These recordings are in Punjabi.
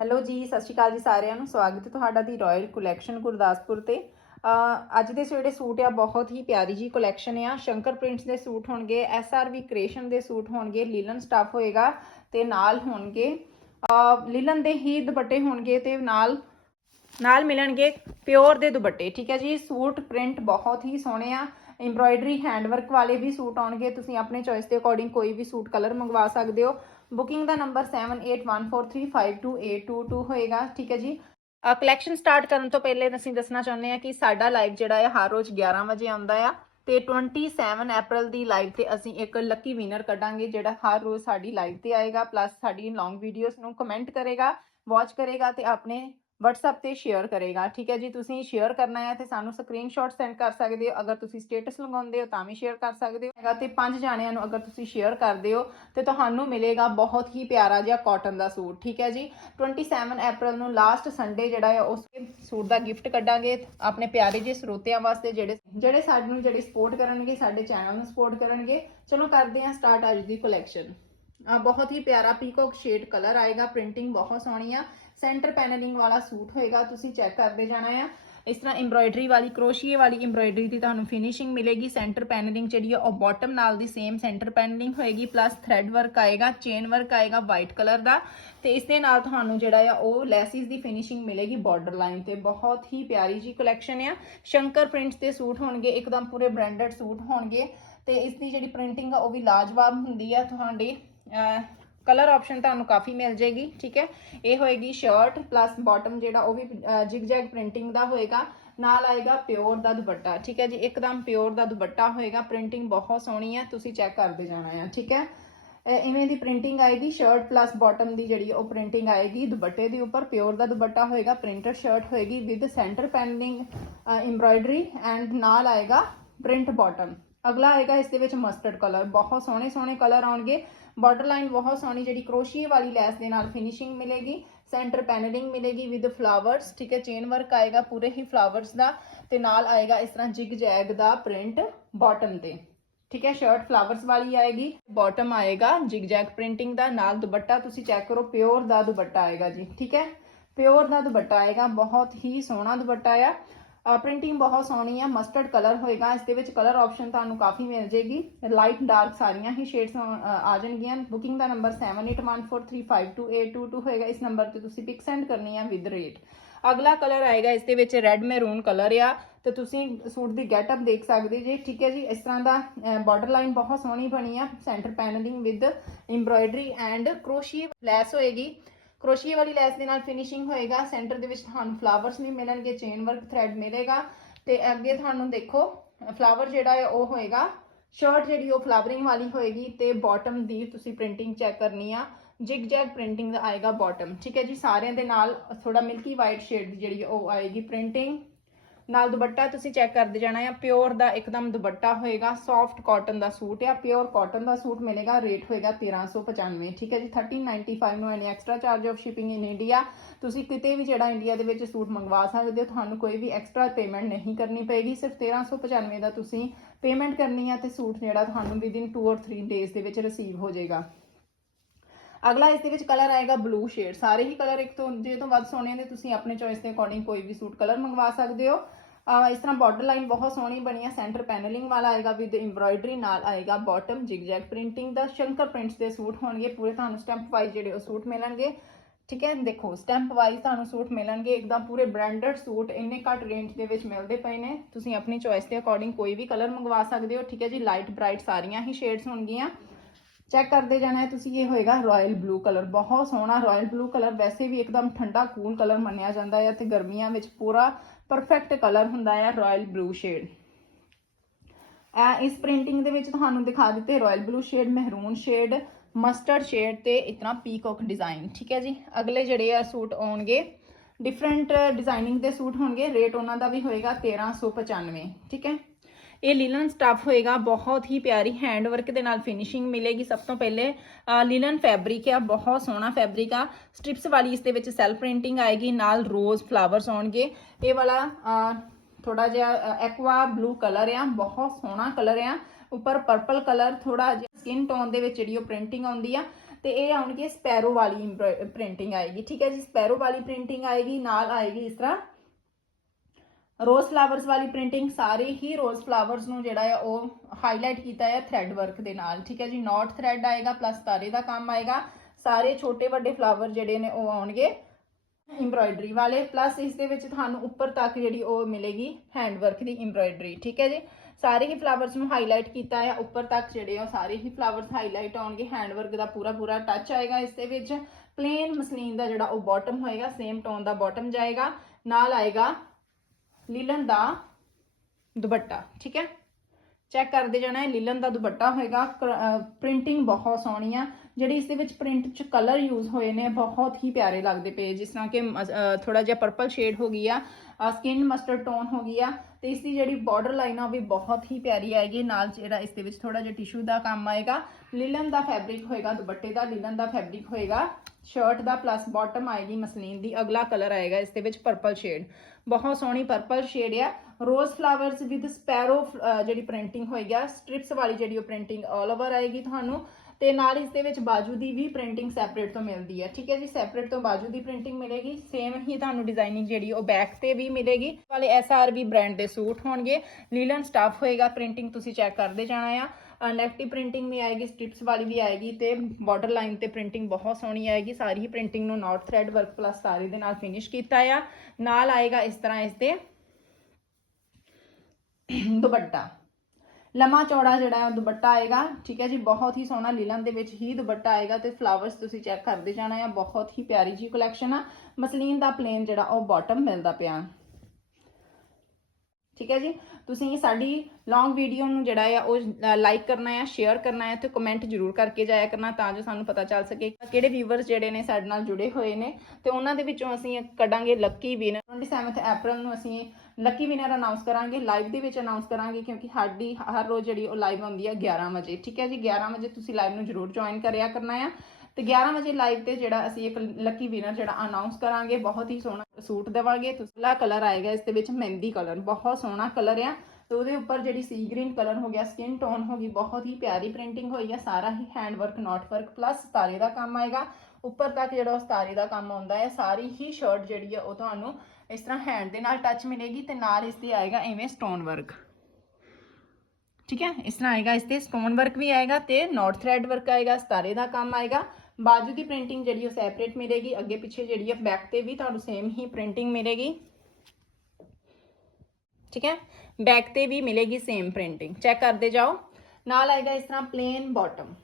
ਹੈਲੋ ਜੀ, ਸਤਿ ਸ਼੍ਰੀ ਅਕਾਲ ਜੀ ਸਾਰਿਆਂ ਨੂੰ। ਸਵਾਗਤ ਹੈ ਤੁਹਾਡਾ ਦੀ ਰਾਇਲ ਕਲੈਕਸ਼ਨ ਗੁਰਦਾਸਪੁਰ ਤੇ। ਅੱਜ ਦੇ ਜਿਹੜੇ ਸੂਟ ਆ, ਬਹੁਤ ਹੀ ਪਿਆਰੀ ਜੀ ਕਲੈਕਸ਼ਨ ਆ। ਸ਼ੰਕਰ ਪ੍ਰਿੰਟਸ ਦੇ ਸੂਟ ਹੋਣਗੇ ਐਸਆਰਵੀ ਕ੍ਰੀਏਸ਼ਨ ਦੇ ਸੂਟ ਹੋਣਗੇ, ਲੀਲਨ ਸਟਾਫ ਹੋਏਗਾ ਤੇ ਨਾਲ ਹੋਣਗੇ ਲੀਲਨ ਦੇ ਹੀ ਦੁਪੱਟੇ ਹੋਣਗੇ ਤੇ ਨਾਲ ਨਾਲ ਮਿਲਣਗੇ ਪਿਓਰ ਦੇ ਦੁਪੱਟੇ, ਠੀਕ ਹੈ ਜੀ? ਸੂਟ ਪ੍ਰਿੰਟ ਬਹੁਤ ਹੀ ਸੋਹਣੇ ਆ। ਐਮਬ੍ਰਾਇਡਰੀ ਹੈਂਡਵਰਕ ਵਾਲੇ ਵੀ ਸੂਟ ਆਉਣਗੇ, ਤੁਸੀਂ ਆਪਣੇ ਚੋਇਸ ਦੇ ਅਕੋਰਡਿੰਗ ਕੋਈ ਵੀ ਸੂਟ ਕਲਰ ਮੰਗਵਾ ਸਕਦੇ ਹੋ। ਬੁਕਿੰਗ ਦਾ ਨੰਬਰ 7814352822 ਹੋਏਗਾ, ਠੀਕ ਹੈ ਜੀ? ਕਲੈਕਸ਼ਨ ਸਟਾਰਟ ਕਰਨ ਤੋਂ ਪਹਿਲੇ ਅਸੀਂ ਦੱਸਣਾ ਚਾਹੁੰਦੇ ਹਾਂ ਕਿ ਸਾਡਾ ਲਾਈਵ ਜਿਹੜਾ ਹੈ, ਹਰ ਰੋਜ਼ 11 ਵਜੇ ਆਉਂਦਾ ਆ ਤੇ 27 ਅਪ੍ਰੈਲ ਦੀ ਲਾਈਵ ਤੇ ਅਸੀਂ ਇੱਕ ਲੱਕੀ ਵਿਨਰ ਕੱਢਾਂਗੇ ਜਿਹੜਾ ਹਰ ਰੋਜ਼ ਸਾਡੀ ਲਾਈਵ ਤੇ ਆਏਗਾ ਪਲੱਸ ਸਾਡੀ ਲੌਂਗ ਵੀਡੀਓਜ਼ ਨੂੰ ਕਮੈਂਟ ਕਰੇਗਾ ਵਾਚ ਕਰੇਗਾ ਤੇ ਆਪਣੇ WhatsApp ਤੇ ਸ਼ੇਅਰ ਕਰੇਗਾ। ਠੀਕ ਹੈ ਜੀ, ਤੁਸੀਂ ਸ਼ੇਅਰ ਕਰਨਾ ਹੈ ਤੇ ਸਾਨੂੰ ਸਕਰੀਨਸ਼ਾਟ ਸੈਂਡ ਕਰ ਸਕਦੇ ਹੋ। ਅਗਰ ਤੁਸੀਂ ਸਟੇਟਸ ਲਗਾਉਂਦੇ ਹੋ ਤਾਂ ਵੀ ਸ਼ੇਅਰ ਕਰ ਸਕਦੇ ਹੋ। ਹੈਗਾ ਤੇ ਪੰਜ ਜਾਣਿਆਂ ਨੂੰ ਅਗਰ ਤੁਸੀਂ ਸ਼ੇਅਰ ਕਰਦੇ ਹੋ, ਤੇ ਤੁਹਾਨੂੰ ਮਿਲੇਗਾ ਬਹੁਤ ਹੀ ਪਿਆਰਾ ਜਿਹਾ ਕਾਟਨ ਦਾ ਸੂਟ। ਠੀਕ ਹੈ ਜੀ 27 ਅਪ੍ਰੈਲ ਨੂੰ ਲਾਸਟ ਸੰਡੇ ਜਿਹੜਾ ਹੈ, ਉਸ ਸੂਟ ਦਾ ਗਿਫਟ ਕੱਢਾਂਗੇ ਆਪਣੇ ਪਿਆਰੇ ਜਿਹੇ ਸਰੋਤਿਆਂ ਵਾਸਤੇ, ਜਿਹੜੇ ਜਿਹੜੇ ਸਾਨੂੰ ਜਿਹੜੇ ਸਪੋਰਟ ਕਰਨਗੇ, ਸਾਡੇ ਚੈਨਲ ਨੂੰ ਸਪੋਰਟ ਕਰਨਗੇ। ਚਲੋ ਕਰਦੇ ਹਾਂ ਸਟਾਰਟ ਅੱਜ ਦੀ ਕਲੈਕਸ਼ਨ ਬਹੁਤ ਹੀ ਪਿਆਰਾ ਪੀਕੋਕ ਸ਼ੇਡ ਕਲਰ ਆਏਗਾ ਪ੍ਰਿੰਟਿੰਗ ਬਹੁਤ ਸੋਹਣੀ ਆ। ਸੈਂਟਰ ਪੈਨਲਿੰਗ ਵਾਲਾ ਸੂਟ ਹੋਏਗਾ, ਤੁਸੀਂ ਚੈੱਕ ਕਰਦੇ ਜਾਣਾ ਆ। ਇਸ ਤਰ੍ਹਾਂ ਐਮਬ੍ਰਾਇਡਰੀ ਵਾਲੀ, ਕਰੋਸ਼ੀਏ ਵਾਲੀ ਐਮਬ੍ਰਾਇਡਰੀ ਦੀ ਤੁਹਾਨੂੰ ਫਿਨਿਸ਼ਿੰਗ ਮਿਲੇਗੀ। ਸੈਂਟਰ ਪੈਨਲਿੰਗ ਜਿਹੜੀ ਆ, ਉਹ ਬਾਟਮ ਨਾਲ ਦੀ ਸੇਮ ਸੈਂਟਰ ਪੈਨਲਿੰਗ ਹੋਏਗੀ ਪਲੱਸ ਥ੍ਰੈਡ ਵਰਕ ਆਏਗਾ ਚੇਨ ਵਰਕ ਆਏਗਾ ਵਾਈਟ ਕਲਰ ਦਾ। ਤੇ ਇਸ ਦੇ ਨਾਲ ਤੁਹਾਨੂੰ ਜਿਹੜਾ ਆ, ਉਹ ਲੈਸਿਸ ਦੀ ਫਿਨਿਸ਼ਿੰਗ ਮਿਲੇਗੀ ਬਾਰਡਰ ਲਾਈਨ ਤੇ। ਬਹੁਤ ਹੀ ਪਿਆਰੀ ਜੀ ਕਲੈਕਸ਼ਨ ਆ। ਸ਼ੰਕਰ ਪ੍ਰਿੰਟਸ ਦੇ ਸੂਟ ਹੋਣਗੇ, ਇੱਕਦਮ ਪੂਰੇ ਬ੍ਰਾਂਡਡ ਸੂਟ ਹੋਣਗੇ। ਤੇ ਇਸ ਦੀ ਜਿਹੜੀ ਪ੍ਰਿੰਟਿੰਗ ਆ, ਉਹ ਵੀ ਲਾਜਵਾਬ ਹੁੰਦੀ ਆ ਤੁਹਾਡੀ। ਕਲਰ ਆਪਸ਼ਨ ਤੁਹਾਨੂੰ ਕਾਫੀ ਮਿਲ ਜੇਗੀ, ਠੀਕ ਹੈ? ਇਹ ਹੋਏਗੀ ਸ਼ਰਟ ਪਲੱਸ ਬਾਟਮ ਜਿਹੜਾ ਉਹ ਵੀ ਜਿਗਜੈਗ ਪ੍ਰਿੰਟਿੰਗ ਦਾ ਹੋਏਗਾ, ਨਾਲ ਆਏਗਾ ਪਿਓਰ ਦਾ ਦੁਪੱਟਾ, ਠੀਕ ਹੈ ਜੀ? ਇੱਕਦਮ ਪਿਓਰ ਦਾ ਦੁਪੱਟਾ ਹੋਏਗਾ ਪ੍ਰਿੰਟਿੰਗ ਬਹੁਤ ਸੋਹਣੀ ਹੈ, ਤੁਸੀਂ ਚੈੱਕ ਕਰਦੇ ਜਾਣਾ ਹੈ, ਠੀਕ ਹੈ? ਇਵੇਂ ਦੀ ਪ੍ਰਿੰਟਿੰਗ ਆਏਗੀ ਸ਼ਰਟ ਪਲੱਸ ਬਾਟਮ ਦੀ ਜਿਹੜੀ ਉਹ ਪ੍ਰਿੰਟਿੰਗ ਆਏਗੀ, ਦੁਪੱਟੇ ਦੇ ਉੱਪਰ ਪਿਓਰ ਦਾ ਦੁਪੱਟਾ ਹੋਏਗਾ ਪ੍ਰਿੰਟਡ ਸ਼ਰਟ ਹੋਏਗੀ with centre panelling embroidery and ਨਾਲ ਆਏਗਾ ਪ੍ਰਿੰਟ ਬਾਟਮ ਅਗਲਾ ਆਏਗਾ ਇਸ ਦੇ ਵਿੱਚ ਮਸਟਰਡ ਕਲਰ ਬਹੁਤ ਸੋਹਣੇ ਸੋਹਣੇ ਕਲਰ ਆਉਣਗੇ। ਬਾਰਡਰ ਲਾਈਨ ਬਹੁਤ ਸੋਹਣੀ ਜਿਹੜੀ ਕਰੋਸ਼ੀਏ ਵਾਲੀ ਲੈਸ ਦੇ ਨਾਲ ਫਿਨਿਸ਼ਿੰਗ ਮਿਲੇਗੀ ਸੈਂਟਰ ਪੈਨਲਿੰਗ ਮਿਲੇਗੀ ਵਿਦ ਫਲਾਵਰਸ ਠੀਕ ਹੈ ਚੇਨ ਵਰਕ ਆਏਗਾ ਪੂਰੇ ਹੀ ਫਲਾਵਰਸ ਦਾ ਤੇ ਨਾਲ ਆਏਗਾ ਇਸ ਤਰ੍ਹਾਂ ਜਿਗ ਜੈਗ ਦਾ ਪ੍ਰਿੰਟ ਬਾਟਮ ਤੇ। ਠੀਕ ਹੈ ਸ਼ਰਟ ਫਲਾਵਰਸ ਵਾਲੀ ਆਏਗੀ ਬਾਟਮ ਆਏਗਾ ਜਿਗ ਜੈਗ ਪ੍ਰਿੰਟਿੰਗ ਦਾ, ਨਾਲ ਦੁਪੱਟਾ ਤੁਸੀਂ ਚੈੱਕ ਕਰੋ ਪਿਓਰ ਦਾ ਦੁਪੱਟਾ ਆਏਗਾ ਜੀ, ਠੀਕ ਹੈ। ਪਿਓਰ ਦਾ ਦੁਪੱਟਾ ਆਏਗਾ, ਬਹੁਤ ਹੀ ਸੋਹਣਾ ਦੁਪੱਟਾ ਆ। ਪ੍ਰਿੰਟਿੰਗ ਬਹੁਤ ਸੋਹਣੀ ਆ ਮਸਟਰਡ ਕਲਰ ਹੋਏਗਾ, ਇਸ ਦੇ ਵਿੱਚ ਕਲਰ ਆਪਸ਼ਨ ਤੁਹਾਨੂੰ ਕਾਫੀ ਮਿਲ ਜੇਗੀ। ਲਾਈਟ ਡਾਰਕ ਸਾਰੀਆਂ ਹੀ ਸ਼ੇਡਸ ਆ ਜਾਣਗੀਆਂ। ਬੁਕਿੰਗ ਦਾ ਨੰਬਰ 7814352822 ਹੋਏਗਾ। ਇਸ ਨੰਬਰ ਤੇ ਤੁਸੀਂ ਪਿਕ ਸੈਂਡ ਕਰਨੀ ਆ ਵਿਦ ਰੇਟ ਅਗਲਾ ਕਲਰ ਆਏਗਾ, ਇਸ ਦੇ ਵਿੱਚ ਰੈੱਡ ਮੈਰੂਨ ਕਲਰ ਆ। ਤੇ ਤੁਸੀਂ ਸੂਟ ਦੀ ਗੈਟਅਪ ਦੇਖ ਸਕਦੇ ਜੀ। ਠੀਕ ਹੈ ਜੀ, ਇਸ ਤਰ੍ਹਾਂ ਦਾ ਬਾਰਡਰ ਲਾਈਨ ਬਹੁਤ ਸੋਹਣੀ ਬਣੀ ਆ। Centre panelling with embroidery and crochet lace ਹੋਏਗੀ। ਕਰੋਸ਼ੀਏ ਵਾਲੀ ਲੈਸ ਦੇ ਨਾਲ ਫਿਨਿਸ਼ਿੰਗ ਹੋਏਗਾ। ਸੈਂਟਰ ਦੇ ਵਿੱਚ ਤੁਹਾਨੂੰ ਫਲਾਵਰਸ ਵੀ ਮਿਲਣਗੇ ਚੇਨ ਵਰਕ ਥ੍ਰੈਡ ਮਿਲੇਗਾ। ਤੇ ਅੱਗੇ ਤੁਹਾਨੂੰ ਦੇਖੋ ਫਲਾਵਰ ਜਿਹੜਾ ਹੈ ਉਹ ਹੋਏਗਾ। ਸ਼ਰਟ ਜਿਹੜੀ ਉਹ ਫਲਾਵਰਿੰਗ ਵਾਲੀ ਹੋਏਗੀ ਤੇ ਬਾਟਮ ਦੀ ਤੁਸੀਂ ਪ੍ਰਿੰਟਿੰਗ ਚੈੱਕ ਕਰਨੀ ਆ। ਜਿਗ ਜੈਗ ਪ੍ਰਿੰਟਿੰਗ ਦਾ ਆਏਗਾ ਬਾਟਮ ਠੀਕ ਹੈ ਜੀ? ਸਾਰਿਆਂ ਦੇ ਨਾਲ ਥੋੜਾ ਮਿਲਕੀ ਵਾਈਟ ਸ਼ੇਡ ਦੀ ਜਿਹੜੀ ਉਹ ਆਏਗੀ ਪ੍ਰਿੰਟਿੰਗ ਨਾਲ ਦੁਪੱਟਾ ਤੁਸੀਂ ਚੈੱਕ ਕਰਦੇ ਜਾਣਾ ਆ ਪਿਓਰ ਦਾ ਇੱਕਦਮ ਦੁਪੱਟਾ ਹੋਏਗਾ ਸੌਫਟ ਕਾਟਨ ਦਾ ਸੂਟ ਆ ਪਿਓਰ ਕਾਟਨ ਦਾ ਸੂਟ ਮਿਲੇਗਾ ਰੇਟ ਹੋਏਗਾ 1395 ਠੀਕ ਹੈ ਜੀ 1395 ਨੂੰ any extra charge of shipping in India ਤੁਸੀਂ ਕਿਤੇ ਵੀ ਜਿਹੜਾ ਇੰਡੀਆ ਦੇ ਵਿੱਚ ਸੂਟ ਮੰਗਵਾ ਸਕਦੇ ਹੋ, ਤੁਹਾਨੂੰ ਕੋਈ ਵੀ ਐਕਸਟਰਾ ਪੇਮੈਂਟ ਨਹੀਂ ਕਰਨੀ ਪਏਗੀ, ਸਿਰਫ 1395 ਦਾ ਤੁਸੀਂ ਪੇਮੈਂਟ ਕਰਨੀ ਆ ਤੇ ਸੂਟ ਜਿਹੜਾ ਤੁਹਾਨੂੰ ਵਿਦਿਨ 2 অর 3 ਡੇਜ਼ ਦੇ ਵਿੱਚ ਰਿਸੀਵ ਹੋ ਜਾਏਗਾ। ਅਗਲਾ ਇਸ ਦੇ ਵਿੱਚ ਕਲਰ ਆਏਗਾ ਬਲੂ ਸ਼ੇਡ ਸਾਰੇ ਹੀ ਕਲਰ ਇੱਕ ਤੋਂ, ਜੇ ਤੋਂ ਵੱਧ ਸੋਹਣੇ ਨੇ, ਤੁਸੀਂ ਆਪਣੇ ਚੋਇਸ ਦੇ ਅਕੋਰਡਿੰਗ ਕੋਈ ਵੀ ਸੂਟ ਕਲਰ ਮੰਗਵਾ ਸਕਦੇ ਹੋ। ਇਸ ਤਰ੍ਹਾਂ ਬਾਰਡਰ ਲਾਈਨ ਬਹੁਤ ਸੋਹਣੀ ਬਣੀ ਹੈ ਸੈਂਟਰ ਪੈਨਲਿੰਗ ਵਾਲਾ ਆਏਗਾ ਵਿਦ ਐਮਬ੍ਰਾਇਡਰੀ ਨਾਲ ਆਏਗਾ ਬਾਟਮ ਜਿਗਜੈਗ ਪ੍ਰਿੰਟਿੰਗ ਦਾ ਸ਼ੰਕਰ ਪ੍ਰਿੰਟਸ ਦੇ ਸੂਟ ਹੋਣਗੇ, ਪੂਰੇ ਤੁਹਾਨੂੰ ਸਟੈਂਪ ਵਾਈਜ਼ ਜਿਹੜੇ ਉਹ ਸੂਟ ਮਿਲਣਗੇ। ਠੀਕ ਹੈ, ਦੇਖੋ ਸਟੈਂਪ ਵਾਈਜ਼ ਤੁਹਾਨੂੰ ਸੂਟ ਮਿਲਣਗੇ, ਇੱਕਦਮ ਪੂਰੇ ਬ੍ਰਾਂਡਡ ਸੂਟ, ਇੰਨੇ ਘੱਟ ਰੇਂਜ ਦੇ ਵਿੱਚ ਮਿਲਦੇ ਪਏ ਨੇ। ਤੁਸੀਂ ਆਪਣੀ ਚੋਇਸ ਦੇ ਅਕੋਰਡਿੰਗ ਕੋਈ ਵੀ ਕਲਰ ਮੰਗਵਾ ਸਕਦੇ ਹੋ। ਠੀਕ ਹੈ ਜੀ ਲਾਈਟ ਬ੍ਰਾਈਟ ਸਾਰੀਆਂ ਹੀ ਸ਼ੇਡਸ ਹੋਣਗੀਆਂ। ਚੈੱਕ ਕਰਦੇ ਜਾਣਾ ਹੈ, ਤੁਸੀਂ ਇਹ ਹੋਏਗਾ ਰਾਇਲ ਬਲੂ ਕਲਰ ਬਹੁਤ ਸੋਹਣਾ ਰਾਇਲ ਬਲੂ ਕਲਰ ਵੈਸੇ ਵੀ ਇੱਕਦਮ ਠੰਡਾ ਕੂਲ ਕਲਰ ਮੰਨਿਆ ਜਾਂਦਾ ਹੈ ਤੇ ਗਰਮੀਆਂ ਵਿੱਚ ਪੂਰਾ ਪਰਫੈਕਟ ਕਲਰ ਹੁੰਦਾ ਹੈ ਰਾਇਲ ਬਲੂ ਸ਼ੇਡ ਇਸ ਪ੍ਰਿੰਟਿੰਗ ਦੇ ਵਿੱਚ ਤੁਹਾਨੂੰ ਦਿਖਾ ਦਿੱਤੇ royal blue shade maroon shade mustard shade ਤੇ ਇਤਨਾ ਪੀਕੌਕ ਡਿਜ਼ਾਈਨ ਠੀਕ ਹੈ ਜੀ? ਅਗਲੇ ਜਿਹੜੇ ਆ ਸੂਟ ਆਉਣਗੇ ਡਿਫਰੈਂਟ ਡਿਜ਼ਾਈਨਿੰਗ ਦੇ ਸੂਟ ਹੋਣਗੇ। ਰੇਟ ਉਹਨਾਂ ਦਾ ਵੀ ਹੋਏਗਾ 1395 ਠੀਕ ਹੈ? ਇਹ ਲੀਲਨ ਸਟਫ ਹੋਏਗਾ, ਬਹੁਤ ਹੀ ਪਿਆਰੀ ਹੈਂਡ ਵਰਕ ਦੇ ਨਾਲ ਫਿਨਿਸ਼ਿੰਗ ਮਿਲੇਗੀ। ਸਭ ਤੋਂ ਪਹਿਲੇ ਲੀਲਨ ਫੈਬਰਿਕ ਆ, ਬਹੁਤ ਸੋਹਣਾ ਫੈਬਰਿਕ ਆ। ਸਟ੍ਰਿਪਸ ਵਾਲੀ ਇਸ ਦੇ ਵਿੱਚ ਸੈਲਫ ਪ੍ਰਿੰਟਿੰਗ ਆਏਗੀ, ਨਾਲ ਰੋਜ਼ ਫਲਾਵਰਸ ਆਉਣਗੇ। ਇਹ ਵਾਲਾ ਥੋੜਾ ਜਿਹਾ ਐਕਵਾ ਬਲੂ ਕਲਰ ਆ, ਬਹੁਤ ਸੋਹਣਾ ਕਲਰ ਆ। ਉੱਪਰ ਪਰਪਲ ਕਲਰ ਥੋੜਾ ਜਿਹਾ ਸਕਿਨ ਟੋਨ ਦੇ ਵਿੱਚ ਜਿਹੜੀ ਉਹ ਪ੍ਰਿੰਟਿੰਗ ਆਉਂਦੀ ਆ। ਤੇ ਇਹ ਆਉਣਗੇ ਸਪੈਰੋ ਵਾਲੀ ਪ੍ਰਿੰਟਿੰਗ ਆਏਗੀ, ਠੀਕ ਹੈ ਜੀ? ਸਪੈਰੋ ਵਾਲੀ ਪ੍ਰਿੰਟਿੰਗ ਆਏਗੀ, ਨਾਲ ਆਏਗੀ ਇਸ ਤਰ੍ਹਾਂ ਰੋਜ਼ ਫਲਾਵਰਸ ਵਾਲੀ ਪ੍ਰਿੰਟਿੰਗ ਸਾਰੇ ਹੀ ਰੋਜ਼ ਫਲਾਵਰਸ ਨੂੰ ਜਿਹੜਾ ਆ ਉਹ ਹਾਈਲਾਈਟ ਕੀਤਾ ਹੈ ਥ੍ਰੈਡ ਵਰਕ ਦੇ ਨਾਲ, ਠੀਕ ਹੈ ਜੀ? ਨਾਟ ਥ੍ਰੈਡ ਆਏਗਾ ਪਲੱਸ ਤਾਰੇ ਦਾ ਕੰਮ ਆਏਗਾ। ਸਾਰੇ ਛੋਟੇ ਵੱਡੇ ਫਲਾਵਰ ਜਿਹੜੇ ਨੇ ਉਹ ਆਉਣਗੇ ਐਮਬ੍ਰਾਇਡਰੀ ਵਾਲੇ ਪਲੱਸ ਇਸ ਦੇ ਵਿੱਚ ਤੁਹਾਨੂੰ ਉੱਪਰ ਤੱਕ ਜਿਹੜੀ ਉਹ ਮਿਲੇਗੀ ਹੈਂਡ ਵਰਕ ਦੀ ਐਮਬ੍ਰਾਇਡਰੀ ਠੀਕ ਹੈ ਜੀ? ਸਾਰੇ ਹੀ ਫਲਾਵਰਸ ਨੂੰ ਹਾਈਲਾਈਟ ਕੀਤਾ ਹੈ ਉੱਪਰ ਤੱਕ ਜਿਹੜੇ ਆ ਉਹ ਸਾਰੇ ਹੀ ਫਲਾਵਰਸ ਹਾਈਲਾਈਟ ਆਉਣਗੇ ਹੈਂਡ ਵਰਕ ਦਾ ਪੂਰਾ ਪੂਰਾ ਟੱਚ ਆਏਗਾ ਇਸ ਦੇ ਵਿੱਚ। ਪਲੇਨ ਮਸਲੀਨ ਦਾ ਜਿਹੜਾ ਉਹ ਬਾਟਮ ਹੋਏਗਾ ਸੇਮ ਟੋਨ ਦਾ ਬਾਟਮ ਜਾਏਗਾ, ਨਾਲ ਆਏਗਾ ਲੀਲਨ ਦਾ ਦੁਪੱਟਾ, ਠੀਕ ਹੈ? ਚੈੱਕ ਕਰਦੇ ਜਾਣਾ ਹੈ, ਲੀਲਨ ਦਾ ਦੁਪੱਟਾ ਹੋਏਗਾ। ਪ੍ਰਿੰਟਿੰਗ ਬਹੁਤ ਸੋਹਣੀ ਆ। ਜਿਹੜੀ ਇਸ ਦੇ ਵਿੱਚ ਪ੍ਰਿੰਟ ਚ ਕਲਰ ਯੂਜ਼ ਹੋਏ ਨੇ, ਬਹੁਤ ਹੀ ਪਿਆਰੇ ਲੱਗਦੇ ਪਏ ਜਿਸ ਤਰ੍ਹਾਂ ਕਿ ਥੋੜਾ ਜਿਹਾ ਪਰਪਲ ਸ਼ੇਡ ਹੋ ਗਈ ਆ ਸਕਿਨ ਮਸਟਰਡ ਟੋਨ ਹੋ ਗਈ ਆ, ਤੇ ਇਸ ਦੀ ਜਿਹੜੀ ਬਾਰਡਰ ਲਾਈਨ ਆ ਉਹ ਵੀ ਬਹੁਤ ਹੀ ਪਿਆਰੀ ਆਏਗੀ। ਨਾਲ ਜਿਹੜਾ ਇਸ ਦੇ ਵਿੱਚ ਥੋੜਾ ਜਿਹਾ ਟਿਸ਼ੂ ਦਾ ਕੰਮ ਆਏਗਾ। ਲੀਲਨ ਦਾ ਫੈਬਰਿਕ ਹੋਏਗਾ, ਦੁਪੱਟੇ ਦਾ ਲੀਲਨ ਦਾ ਫੈਬਰਿਕ ਹੋਏਗਾ ਸ਼ਰਟ ਦਾ ਪਲੱਸ ਬਾਟਮ ਆਏਗੀ ਮਸਲੀਨ ਦੀ, ਅਗਲਾ ਕਲਰ ਆਏਗਾ ਇਸ ਦੇ ਵਿੱਚ ਪਰਪਲ ਸ਼ੇਡ ਬਹੁਤ ਸੋਹਣੀ ਪਰਪਲ ਸ਼ੇਡ ਆ। ਰੋਜ਼ ਫਲਾਵਰਸ ਵਿਦ ਸਪੈਰੋ ਜਿਹੜੀ ਪ੍ਰਿੰਟਿੰਗ ਹੋਏਗੀ ਸਟ੍ਰਿਪਸ ਵਾਲੀ ਜਿਹੜੀ ਉਹ ਪ੍ਰਿੰਟਿੰਗ ਆਲ ਓਵਰ ਆਏਗੀ ਤੁਹਾਨੂੰ। ਤੇ ਨਾਲ ਇਸ ਦੇ ਵਿੱਚ ਬਾਜੂ ਦੀ ਵੀ ਪ੍ਰਿੰਟਿੰਗ ਸੈਪਰੇਟ ਤੋਂ ਮਿਲਦੀ ਹੈ। ਠੀਕ ਹੈ ਜੀ? ਸੈਪਰੇਟ ਤੋਂ ਬਾਜੂ ਦੀ ਪ੍ਰਿੰਟਿੰਗ ਮਿਲੇਗੀ। ਸੇਮ ਹੀ ਤੁਹਾਨੂੰ ਡਿਜ਼ਾਈਨਿੰਗ ਜਿਹੜੀ ਉਹ ਬੈਕ ਤੇ ਵੀ ਮਿਲੇਗੀ। ਵਾਲੇ ਐਸਆਰਬੀ ਬ੍ਰਾਂਡ ਦੇ ਸੂਟ ਹੋਣਗੇ। ਲੀਲਨ ਸਟਾਫ ਹੋਏਗਾ। ਪ੍ਰਿੰਟਿੰਗ ਤੁਸੀਂ ਚੈੱਕ ਕਰਦੇ ਜਾਣਾ ਆ। ਨੈਕਟੀ ਪ੍ਰਿੰਟਿੰਗ ਵੀ ਆਏਗੀ ਸਟ੍ਰਿਪਸ ਵਾਲੀ ਵੀ ਆਏਗੀ ਤੇ ਬਾਰਡਰ ਲਾਈਨ ਤੇ ਪ੍ਰਿੰਟਿੰਗ ਬਹੁਤ ਸੋਹਣੀ ਆਏਗੀ। ਸਾਰੀ ਹੀ ਪ੍ਰਿੰਟਿੰਗ ਨੂੰ ਨਾਟ ਥ੍ਰੈਡ ਵਰਕ ਪਲੱਸ ਸਾਰੀ ਦੇ ਨਾਲ ਫਿਨਿਸ਼ ਕੀਤਾ ਆ। ਨਾਲ ਆਏਗਾ ਇਸ ਤਰ੍ਹਾਂ ਇਸ ਦੇ ਦੁਪੱਟਾ। ਲੰਮਾ ਚੌੜਾ ਜਿਹੜਾ ਹੈ ਉਹ ਦੁਪੱਟਾ ਆਏਗਾ, ਠੀਕ ਹੈ ਜੀ, ਬਹੁਤ ਹੀ ਸੋਹਣਾ ਲੀਲਨ ਦੇ ਵਿੱਚ ਹੀ ਦੁਪੱਟਾ ਆਏਗਾ ਤੇ ਫਲਾਵਰਸ ਤੁਸੀਂ ਚੈੱਕ ਕਰਦੇ ਜਾਣਾ ਆ ਬਹੁਤ ਹੀ ਪਿਆਰੀ ਜੀ ਕਲੈਕਸ਼ਨ ਆ। ਮਸਲੀਨ ਦਾ ਪਲੇਨ ਜਿਹੜਾ ਉਹ ਬਾਟਮ ਮਿਲਦਾ ਪਿਆ। ਠੀਕ ਹੈ ਜੀ? ਤੁਸੀਂ ਸਾਡੀ ਲੌਂਗ ਵੀਡੀਓ ਨੂੰ ਜਿਹੜਾ ਹੈ ਉਹ ਲਾਈਕ ਕਰਨਾ ਹੈ ਸ਼ੇਅਰ ਕਰਨਾ ਹੈ ਤੇ ਕਮੈਂਟ ਜ਼ਰੂਰ ਕਰਕੇ ਜਾਇਆ ਕਰਨਾ ਤਾਂ ਜੋ ਸਾਨੂੰ ਪਤਾ ਚੱਲ ਸਕੇ ਕਿਹੜੇ ਵੀਵਰਸ ਜਿਹੜੇ ਨੇ ਸਾਡੇ ਨਾਲ ਜੁੜੇ ਹੋਏ ਨੇ ਤੇ ਉਹਨਾਂ ਦੇ ਵਿੱਚੋਂ ਅਸੀਂ ਕੱਢਾਂਗੇ ਲੱਕੀ ਵਿਨਰ 27th ਅਪ੍ਰੈਲ ਨੂੰ ਅਸੀਂ ਲੱਕੀ ਵਿਨਰ ਅਨਾਉਂਸ ਕਰਾਂਗੇ ਲਾਈਵ ਦੇ ਵਿੱਚ ਅਨਾਉਂਸ ਕਰਾਂਗੇ ਕਿਉਂਕਿ ਸਾਡੀ ਹਰ ਰੋਜ਼ ਜਿਹੜੀ ਉਹ ਲਾਈਵ ਹੁੰਦੀ ਹੈ 11 ਵਜੇ। ਠੀਕ ਹੈ ਜੀ? 11 ਵਜੇ ਤੁਸੀਂ ਲਾਈਵ ਨੂੰ ਜ਼ਰੂਰ ਜੁਆਇਨ ਕਰਿਆ ਕਰਨਾ ਹੈ ਤੇ 11 ਵਜੇ ਲਾਈਵ ਤੇ ਜਿਹੜਾ ਅਸੀਂ ਇੱਕ ਲੱਕੀ ਵਿਨਰ ਜਿਹੜਾ ਅਨਾਉਂਸ ਕਰਾਂਗੇ, ਬਹੁਤ ਹੀ ਸੋਹਣਾ ਸੂਟ ਦੇਵਾਂਗੇ। ਤੁਸਲਾ ਕਲਰ ਆਏਗਾ, ਇਸ ਦੇ ਵਿੱਚ ਮਹਿੰਦੀ ਕਲਰ ਬਹੁਤ ਸੋਹਣਾ ਕਲਰ ਆ। ਤੇ ਉਹਦੇ ਉੱਪਰ ਜਿਹੜੀ ਸੀ ਗ੍ਰੀਨ ਕਲਰ ਹੋ ਗਿਆ ਸਕਿਨ ਟੋਨ ਹੋ ਗਈ, ਬਹੁਤ ਹੀ ਪਿਆਰੀ ਪ੍ਰਿੰਟਿੰਗ ਹੋਈ ਹੈ ਸਾਰਾ ਹੀ hand work knot work plus ਤਾਰੇ ਦਾ ਕੰਮ ਆਏਗਾ। ਉੱਪਰ ਤੱਕ ਜਿਹੜਾ ਉਸ ਤਾਰੇ ਦਾ ਕੰਮ ਆਉਂਦਾ ਹੈ ਸਾਰੀ ਹੀ ਸ਼ਰਟ ਜਿਹੜੀ ਆ, ਉਹ ਤੁਹਾਨੂੰ ਇਸ ਤਰ੍ਹਾਂ ਹੈਂਡ ਦੇ ਨਾਲ ਟੱਚ ਮਿਲੇਗੀ ਤੇ ਨਾਲ ਇਸ ਤੇ ਆਏਗਾ ਐਵੇਂ ਸਟੋਨ ਵਰਕ ਠੀਕ ਹੈ ਇਸ ਤਰ੍ਹਾਂ ਆਏਗਾ, ਇਸ ਤੇ ਸਟੋਨ ਵਰਕ ਵੀ ਆਏਗਾ ਤੇ ਨੋਟ ਥ੍ਰੈਡ ਵਰਕ ਆਏਗਾ, ਸਤਾਰੇ ਦਾ ਕੰਮ ਆਏਗਾ। ਬਾਜੂ ਦੀ ਪ੍ਰਿੰਟਿੰਗ ਜਿਹੜੀ ਉਹ ਸੈਪਰੇਟ ਮਿਲੇਗੀ, ਅੱਗੇ ਪਿੱਛੇ ਜਿਹੜੀ ਹੈ ਬੈਕ ਤੇ ਵੀ ਤੁਹਾਨੂੰ ਸੇਮ ਹੀ ਪ੍ਰਿੰਟਿੰਗ ਮਿਲੇਗੀ। ਠੀਕ ਹੈ? ਬੈਕ ਤੇ ਵੀ ਮਿਲੇਗੀ ਸੇਮ ਪ੍ਰਿੰਟਿੰਗ ਚੈੱਕ ਕਰਦੇ ਜਾਓ। ਨਾਲ ਆਏਗਾ ਇਸ ਤਰ੍ਹਾਂ ਪਲੇਨ ਬਾਟਮ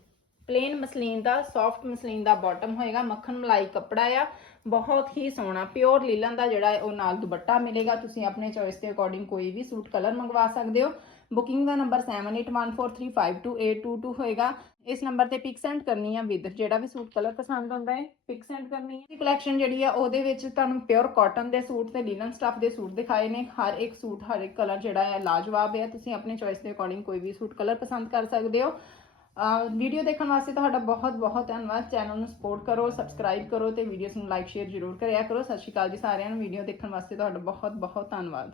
ਪਲੇਨ ਮਸਲੀਨ ਦਾ ਸੌਫਟ ਮਸਲੀਨ ਦਾ ਬਾਟਮ ਹੋਏਗਾ। ਮੱਖਣ ਮਲਾਈ ਕੱਪੜਾ ਆ। ਬਹੁਤ ਹੀ ਸੋਹਣਾ ਪਿਓਰ ਲੀਲਨ ਦਾ ਜਿਹੜਾ ਹੈ ਉਹ ਨਾਲ ਦੁਪੱਟਾ ਮਿਲੇਗਾ। ਤੁਸੀਂ ਆਪਣੇ ਚੋਇਸ ਦੇ ਅਕੋਰਡਿੰਗ ਕੋਈ ਵੀ ਸੂਟ ਕਲਰ ਮੰਗਵਾ ਸਕਦੇ ਹੋ। ਬੁਕਿੰਗ ਦਾ ਨੰਬਰ 7814352822 ਹੋਏਗਾ। ਇਸ ਨੰਬਰ ਤੇ ਪਿਕ ਸੈਂਡ ਕਰਨੀ ਆ ਵਿਦ, ਜਿਹੜਾ ਵੀ ਸੂਟ ਕਲਰ ਪਸੰਦ ਹੁੰਦਾ ਹੈ ਪਿਕ ਸੈਂਡ ਕਰਨੀ ਹੈ ਕਲੈਕਸ਼ਨ ਜਿਹੜੀ ਆ, ਉਹਦੇ ਵਿੱਚ ਤੁਹਾਨੂੰ ਪਿਓਰ ਕਾਟਨ ਦੇ ਸੂਟ ਤੇ ਲੀਲਨ ਸਟਫ ਦੇ ਸੂਟ ਦਿਖਾਏ ਨੇ। ਹਰ ਇੱਕ ਸੂਟ ਹਰ ਇੱਕ ਕਲਰ ਜਿਹੜਾ ਹੈ ਲਾਜਵਾਬ ਹੈ। ਤੁਸੀਂ ਆਪਣੇ ਚੋਇਸ ਦੇ ਅਕੋਰਡਿੰਗ ਕੋਈ ਵੀ ਸੂਟ ਕਲਰ ਪਸੰਦ ਕਰ ਸਕਦੇ ਹੋ। ਵੀਡੀਓ ਦੇਖਣ ਵਾਸਤੇ ਤੁਹਾਡਾ ਬਹੁਤ ਬਹੁਤ ਧੰਨਵਾਦ। ਚੈਨਲ ਨੂੰ ਸਪੋਰਟ ਕਰੋ ਸਬਸਕ੍ਰਾਈਬ ਕਰੋ ਤੇ ਵੀਡੀਓਸ ਨੂੰ ਲਾਈਕ ਸ਼ੇਅਰ ਜ਼ਰੂਰ ਕਰਿਆ ਕਰੋ। ਸਤਿ ਸ਼੍ਰੀ ਅਕਾਲ ਜੀ ਸਾਰਿਆਂ ਨੂੰ। ਵੀਡੀਓ ਦੇਖਣ ਵਾਸਤੇ ਤੁਹਾਡਾ ਬਹੁਤ ਬਹੁਤ ਧੰਨਵਾਦ।